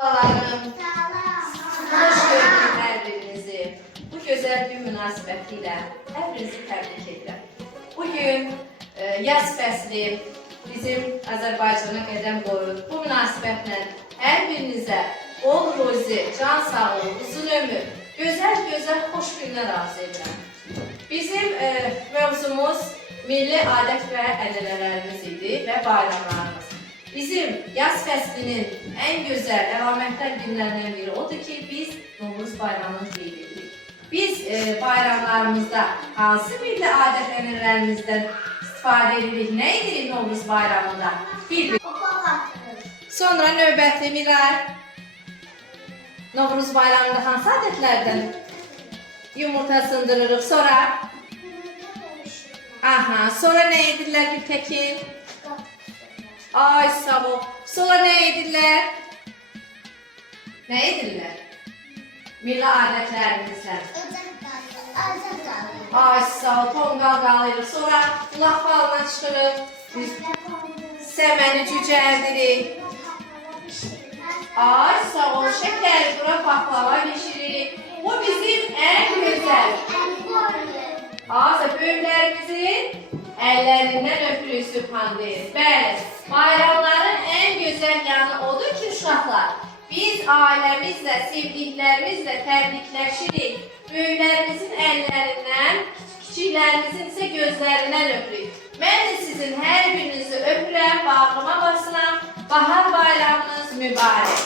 Salam. Hoş gördük hər birinizi. Bu gözəl gün münasibətilə hər birinizi təbrik edirəm. Bugün yaz fəsli bizim Azərbaycana qədəm qoyur. Bu münasibətlə hər birinizə bol ruzi, can sağlığı, uzun ömür, gözəl xoş günlər arzu edirəm. Bizim mövzumuz milli adət və ənənələrimiz idi və bayramlarımız. Bizim yaz fəslinin ən gözəl əlamətlər günlərindən biri odur ki, biz Novruz bayramını qeyd edirik. Biz bayramlarımızda hansı milli adət ənənələrimizdən istifadə edirik, nə edirik Novruz bayramında? Sonra növbəti Miray, Novruz bayramında hansı adətlərdən yumurta sındırırıq? Sonra nə edirlər Gültekin? Ay sağ ol. Sonra nə edirlər? Nə edirlər? Milli adətlərimizdən. Ay sağ ol. Tonqal qalırıq. Sonra bulaq falına çıxırıq. Səməni cücərdirik. Ay sağ ol. Şəkər, bura baklava bişiririk. Bu bizim ən gözəl. Böyüklərimizin əllərindən öpürük Sübhan deyir. Bəli, bayramların ən gözəl yanı odur ki, uşaqlar, biz ailəmizlə, sevdiklərimizlə təbrikləşirik. Böyüklərimizin əllərindən, kiçiklərimizin isə gözlərindən öpürük. Mən də sizin hər birinizi öpürəm, bağrıma basıram. Bahar bayramınız mübarək.